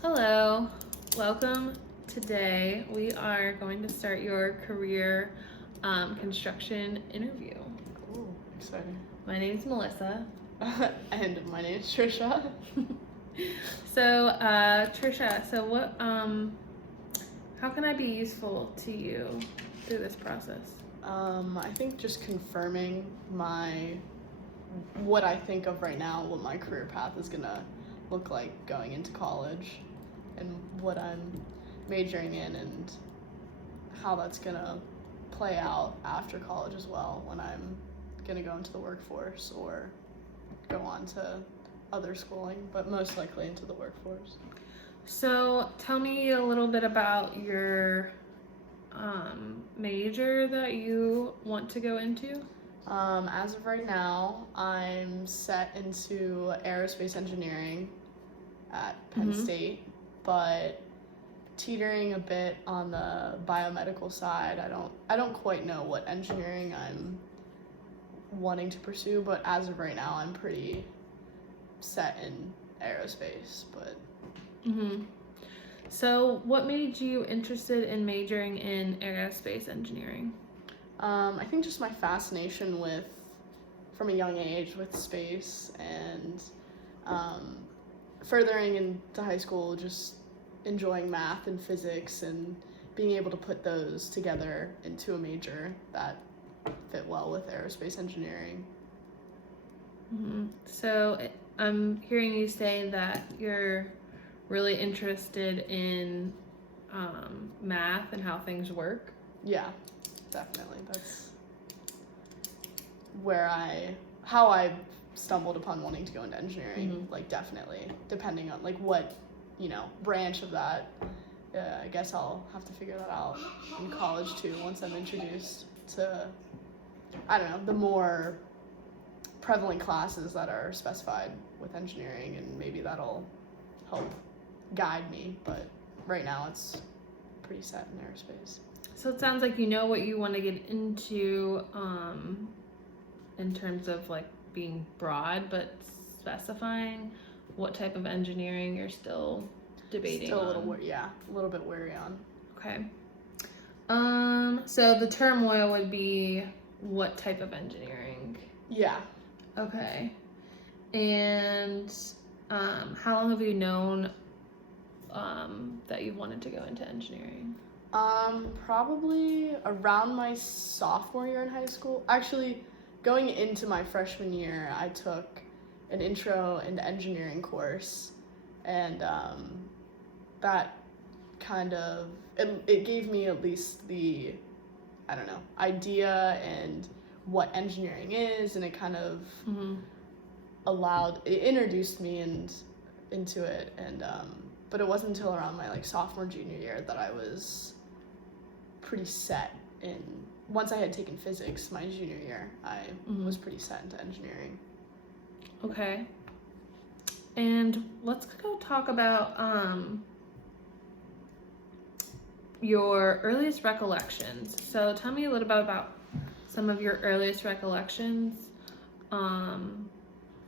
Hello, welcome. Today we are going to start your career construction interview. Cool, exciting. My name is Melissa. And my name is Trisha. So, Trisha, how can I be useful to you through this process? I think just confirming what I think of right now, what my career path is gonna look like going into college, and what I'm majoring in, and how that's gonna play out after college as well, when I'm gonna go into the workforce or go on to other schooling, but most likely into the workforce. So, tell me a little bit about your major that you want to go into. As of right now, I'm set into aerospace engineering at Penn State, but teetering a bit on the biomedical side. I don't quite know what engineering I'm wanting to pursue, but as of right now, I'm pretty set in aerospace. But So, what made you interested in majoring in aerospace engineering? I think just my fascination from a young age with space, and furthering into high school, just enjoying math and physics and being able to put those together into a major that fit well with aerospace engineering. So, I'm hearing you say that you're really interested in math and how things work. Yeah, definitely. That's how I stumbled upon wanting to go into engineering. Like, definitely, depending on like what branch of that. I guess I'll have to figure that out in college too, once I'm introduced to, I don't know, the more prevalent classes that are specified with engineering, and maybe that'll help guide me. But right now it's pretty set in aerospace. So it sounds like you know what you want to get into in terms of like being broad, but specifying what type of engineering you're still debating. Still a little bit wary on. Okay. So the turmoil would be what type of engineering? Yeah. Okay. And how long have you known that you wanted to go into engineering? Probably around my sophomore year in high school. Actually, going into my freshman year, I took an intro into engineering course, and that kind of it gave me at least the, I don't know, idea and what engineering is, and it kind of it introduced me into it, and but it wasn't until around my like sophomore junior year that I was pretty set in. Once I had taken physics my junior year, I was pretty set into engineering. Okay. And let's go talk about your earliest recollections. So tell me a little bit about some of your earliest recollections and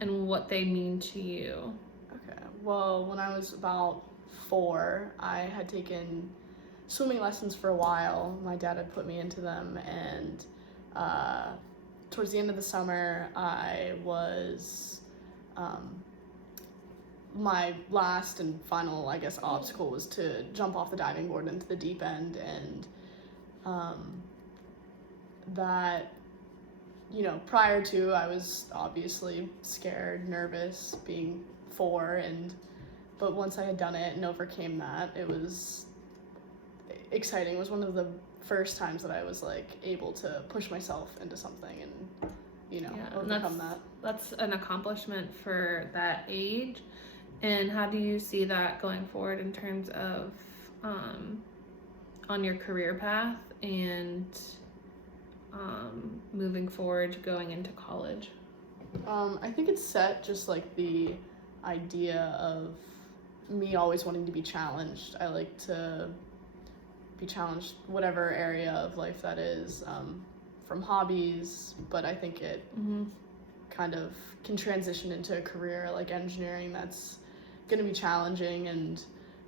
what they mean to you. Okay. Well, when I was about 4, I had taken swimming lessons for a while. My dad had put me into them, and towards the end of the summer, I was my last and final, I guess, obstacle was to jump off the diving board into the deep end, and that, prior to, I was obviously scared, nervous, being 4, but once I had done it and overcame that, it was exciting. It was one of the first times that I was like able to push myself into something and overcome that. That's an accomplishment for that age. And how do you see that going forward in terms of on your career path and moving forward going into college? I think it's set just like the idea of me always wanting to be challenged. I like to be challenged, whatever area of life that is, from hobbies, but I think it kind of can transition into a career like engineering that's going to be challenging, and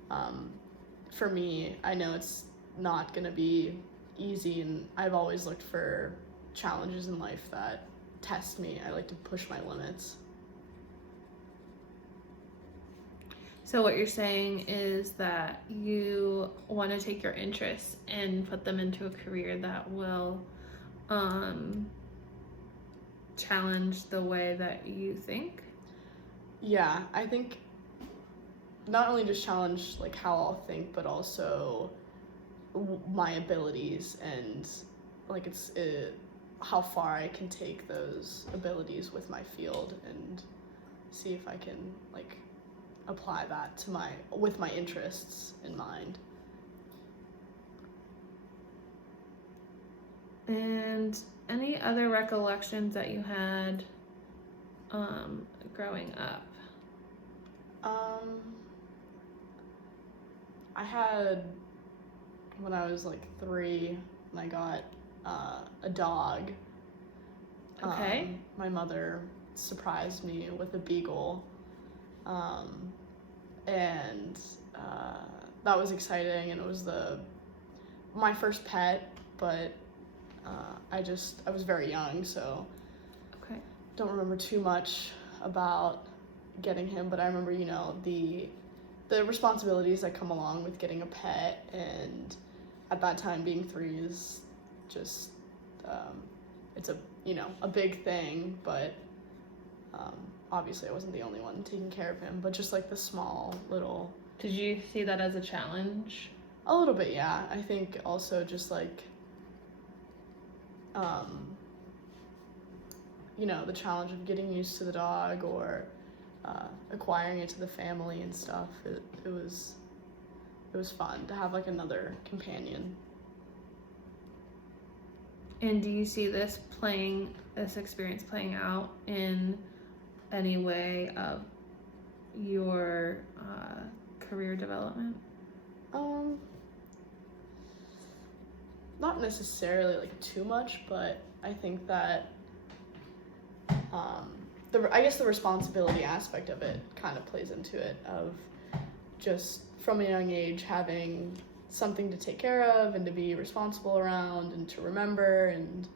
For me, I know it's not going to be easy, and I've always looked for challenges in life that test me. I like to push my limits. So what you're saying is that you want to take your interests and put them into a career that will challenge the way that you think? Yeah, I think not only just challenge like how I'll think, but also my abilities and like how far I can take those abilities with my field and see if I can like apply that to with my interests in mind. And any other recollections that you had growing up? I had, when I was like 3, and I got a dog. Okay. My mother surprised me with a beagle. And that was exciting, and it was my first pet, but I was very young, so Okay. don't remember too much about getting him, but I remember, the responsibilities that come along with getting a pet, and at that time being 3 is just, it's a big thing, but obviously I wasn't the only one taking care of him, but just like the small little... Did you see that as a challenge? A little bit, yeah. I think also just like, the challenge of getting used to the dog or acquiring it to the family and stuff. It was fun to have like another companion. And do you see this experience playing out in any way of your career development? Not necessarily like too much, but I think that I guess the responsibility aspect of it kind of plays into it, of just from a young age having something to take care of and to be responsible around and to remember, and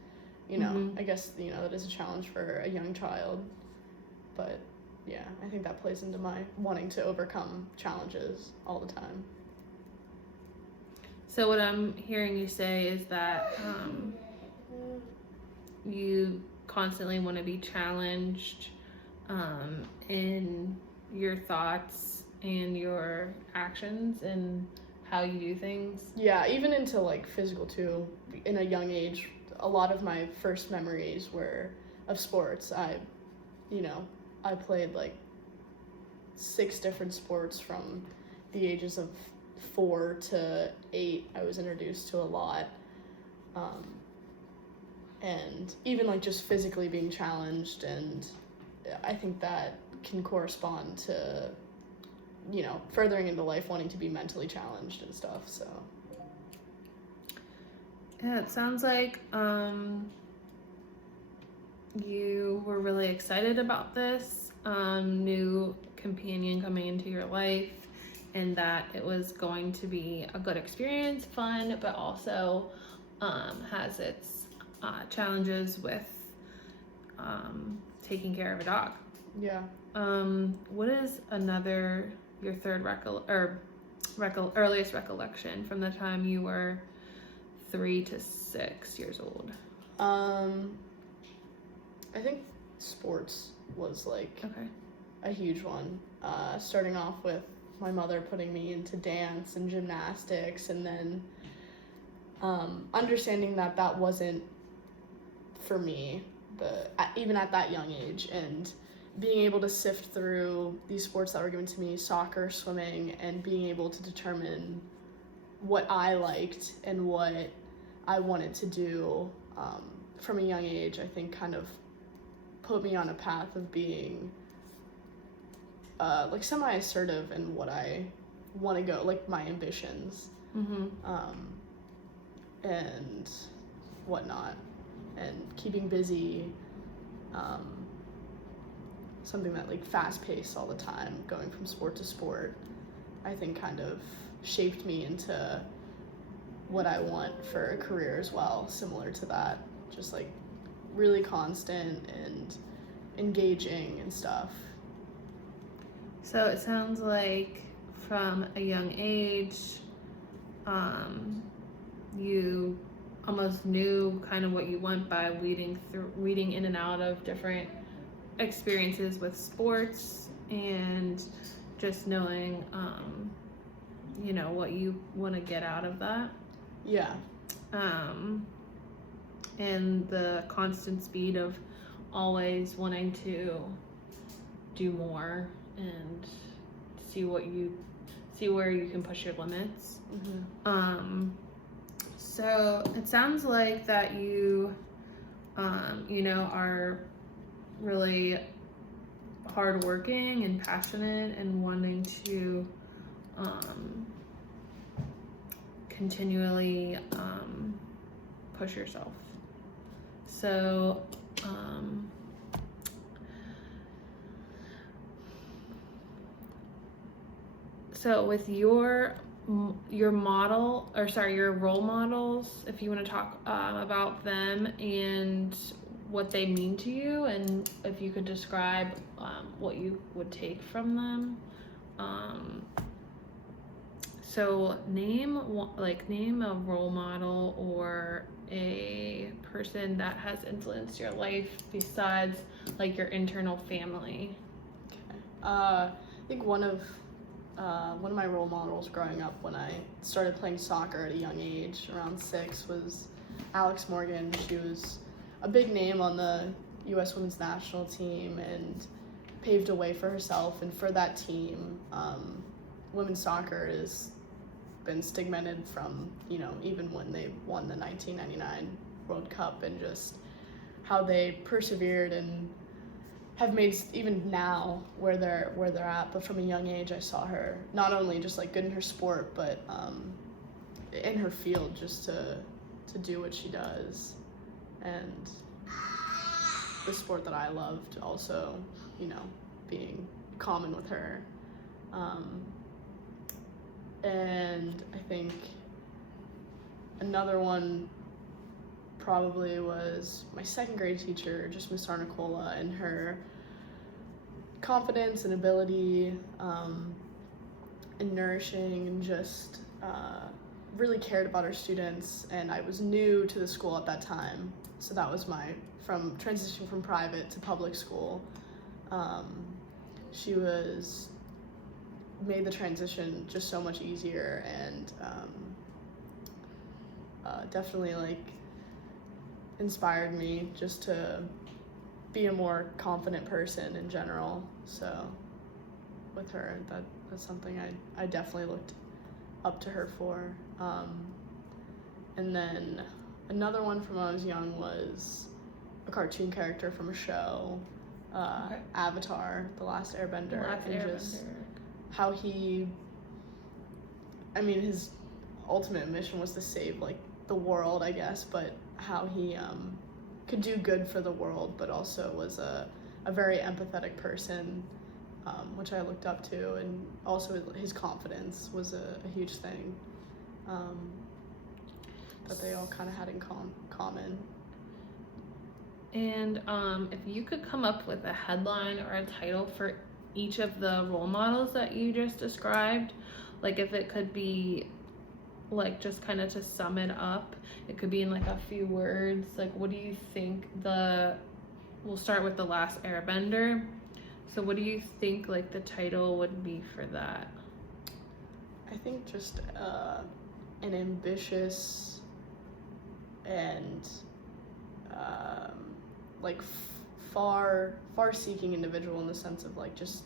I guess that is a challenge for a young child, but yeah, I think that plays into my wanting to overcome challenges all the time. So what I'm hearing you say is that you constantly want to be challenged in your thoughts and your actions and how you do things. Yeah, even into like physical too. In a young age, a lot of my first memories were of sports. I played like 6 different sports from the ages of 4 to 8. I was introduced to a lot. And even like just physically being challenged, and I think that can correspond to, furthering into life, wanting to be mentally challenged and stuff, so. Yeah, it sounds like you were really excited about this new companion coming into your life, and that it was going to be a good experience, fun, but also has its challenges with taking care of a dog. Yeah. What is your third earliest recollection from the time you were 3 to 6 years old? I think sports was like Okay. a huge one. Starting off with my mother putting me into dance and gymnastics, and then understanding that wasn't for me, even at that young age, and being able to sift through these sports that were given to me, soccer, swimming, and being able to determine what I liked and what I wanted to do from a young age, I think kind of put me on a path of being like semi-assertive in what I want to go, like my ambitions, and whatnot, and keeping busy, something that like fast-paced all the time, going from sport to sport, I think kind of shaped me into what I want for a career as well, similar to that. Just like really constant and engaging and stuff. So it sounds like from a young age, you almost knew kind of what you want by weeding in and out of different experiences with sports and just knowing, what you want to get out of that. Yeah. And the constant speed of always wanting to do more and see where you can push your limits. Mm-hmm. So it sounds like that you are really hardworking and passionate and wanting to continually push yourself. So with your role models, if you want to talk about them and what they mean to you, and if you could describe what you would take from them. So name a role model or a person that has influenced your life besides like your internal family. Okay. I think one of my role models growing up when I started playing soccer at a young age, around 6, was Alex Morgan. She was a big name on the U.S. women's national team and paved a way for herself and for that team. Women's soccer has been stigmatized from, even when they won the 1999 World Cup, and just how they persevered and have made even now where they're at. But from a young age, I saw her not only just like good in her sport, but in her field, just to do what she does, and the sport that I loved also, being common with her. And I think another one probably was my second grade teacher, just Miss Arnicola, and her confidence and ability, and nourishing, and just really cared about her students. And I was new to the school at that time, so that was from transition from private to public school. She made the transition just so much easier, and definitely inspired me just to be a more confident person in general. So with her, that's something I definitely looked up to her for. And then another one from when I was young was a cartoon character from a show, Avatar, The Last Airbender. Just how his ultimate mission was to save the world, I guess, but how he could do good for the world, but also was a very empathetic person, which I looked up to, and also his confidence was a huge thing that they all kind of had in common. And if you could come up with a headline or a title for each of the role models that you just described, if it could be just kind of to sum it up, it could be in a few words. What do you think we'll start with The Last Airbender. So what do you think the title would be for that? I think just an ambitious and far-seeking individual, in the sense of just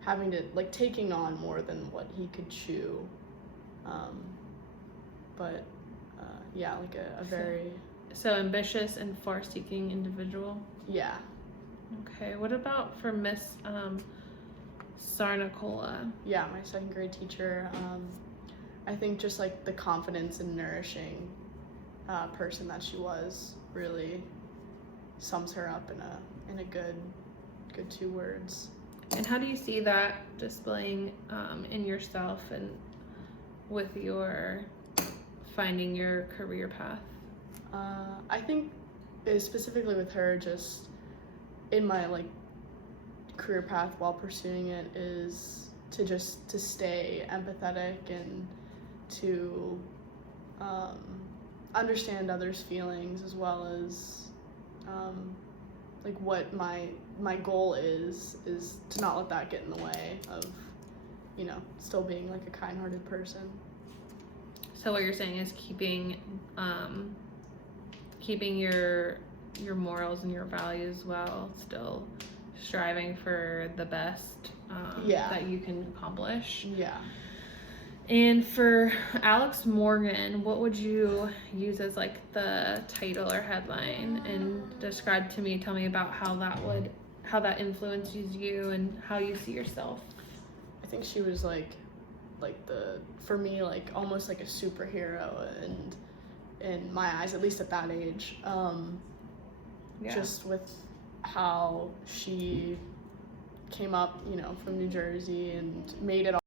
having to taking on more than what he could chew, but yeah, a very so ambitious and far-seeking individual. Yeah. Okay, what about for Miss Sarnicola? Yeah, my second grade teacher. I think just the confidence and nourishing person that she was really sums her up in a good 2 words. And how do you see that displaying in yourself and with your finding your career path? I think specifically with her, just in my like career path while pursuing it, is to stay empathetic and to understand others' feelings, as well as like what my goal is to not let that get in the way of, you know, still being like a kind-hearted person. So what you're saying is keeping your morals and your values while still striving for the best that you can accomplish. Yeah. And for Alex Morgan, what would you use as like the title or headline, and tell me about how that influences you and how you see yourself? I think she was like for me, like almost like a superhero, and in my eyes, at least at that age, just with how she came up, you know, from New Jersey and made it all